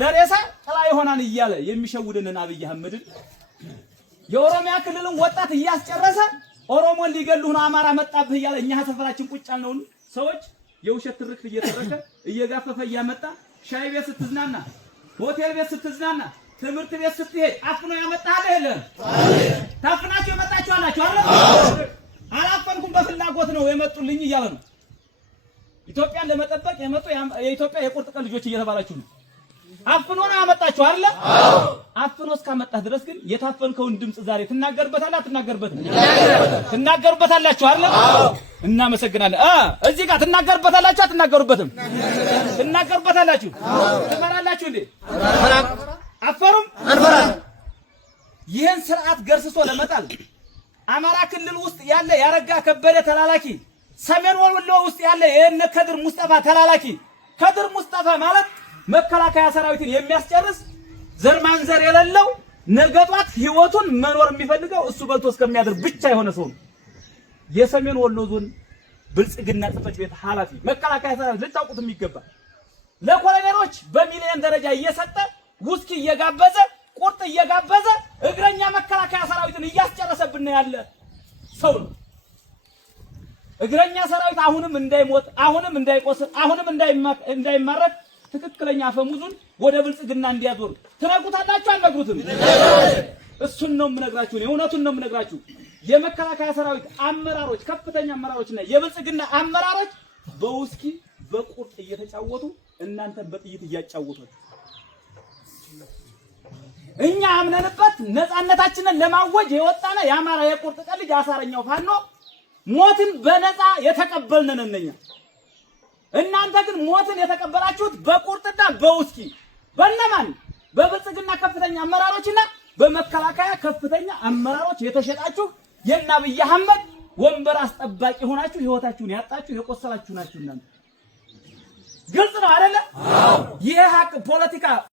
ለሬሳ ጥላ ይሆናል እያለ የሚሸውድንን አብይ አህመድን የኦሮሚያ ክልልን ወጣት እያስጨረሰ ኦሮሞን ሊገሉህ ነው አማራ መጣብህ እያለ እኛ ሰፈራችን ቁጭ ያልነውን ሰዎች የውሸት ትርክት እየተረከ እየጋፈፈ እያመጣ ሻይ ቤት ስትዝናና፣ ሆቴል ቤት ስትዝናና፣ ትምህርት ቤት ስትሄድ አፍኖ ያመጣህ አይደለም። ታፍናችሁ የመጣችሁ አላችሁ አይደል? አላፈንኩም በፍላጎት ነው የመጡልኝ እያለ ነው። ኢትዮጵያን ለመጠበቅ የመጡ የኢትዮጵያ የቁርጥ ቀን ልጆች እየተባላችሁ ነው። አፍኖ ነው ያመጣችሁ አይደል? አፍኖ እስካመጣህ ድረስ ግን የታፈንከውን ድምጽ ዛሬ ትናገርበታለህ አትናገርበትም? ትናገርበታላችሁ አይደል? እናመሰግናለን። እዚህ ጋር ትናገርበታላችሁ አትናገሩበትም? ትናገርበታላችሁ። ትመራላችሁ እንዴ? አፈሩም አንፈራም። ይህን ስርዓት ገርስሶ ለመጣል አማራ ክልል ውስጥ ያለ ያረጋ ከበደ ተላላኪ፣ ሰሜን ወሎ ውስጥ ያለ የነ ከድር ሙስጠፋ ተላላኪ። ከድር ሙስጠፋ ማለት መከላከያ ሰራዊትን የሚያስጨርስ ዘር ማንዘር የሌለው ነገጧት ህይወቱን መኖር የሚፈልገው እሱ በልቶ እስከሚያድር ብቻ የሆነ ሰው ነው። የሰሜን ወሎ ዞን ብልጽግና ጽሕፈት ቤት ኃላፊ መከላከያ ሰራዊት ልታውቁት የሚገባ ለኮሎኔሎች በሚሊዮን ደረጃ እየሰጠ ውስኪ እየጋበዘ ቁርጥ እየጋበዘ እግረኛ መከላከያ ሰራዊትን እያስጨረሰብን ያለ ሰው ነው። እግረኛ ሰራዊት አሁንም እንዳይሞት፣ አሁንም እንዳይቆስል፣ አሁንም እንዳይማረክ ትክክለኛ አፈሙዙን ወደ ብልጽግና እንዲያዞር ትነግሩታላችሁ አልነግሩትም? እሱን ነው የምነግራችሁ፣ እውነቱን ነው የምነግራችሁ። የመከላከያ ሰራዊት አመራሮች፣ ከፍተኛ አመራሮችና የብልጽግና አመራሮች በውስኪ በቁርጥ እየተጫወቱ እናንተን በጥይት እያጫወቷችሁ እኛ አምነንበት ነፃነታችንን ለማወጅ የወጣነ የአማራ የቁርጥ ቀን ልጅ አሳረኛው ፋኖ ሞትን በነፃ የተቀበልነን እነኛ። እናንተ ግን ሞትን የተቀበላችሁት በቁርጥና በውስኪ በእነማን? በብልጽግና ከፍተኛ አመራሮችና በመከላከያ ከፍተኛ አመራሮች የተሸጣችሁ የእነ አብይ አህመድ ወንበር አስጠባቂ ሆናችሁ ህይወታችሁን ያጣችሁ የቆሰላችሁ ናችሁ እናንተ። ግልጽ ነው አይደለ? ይሄ ሀቅ ፖለቲካ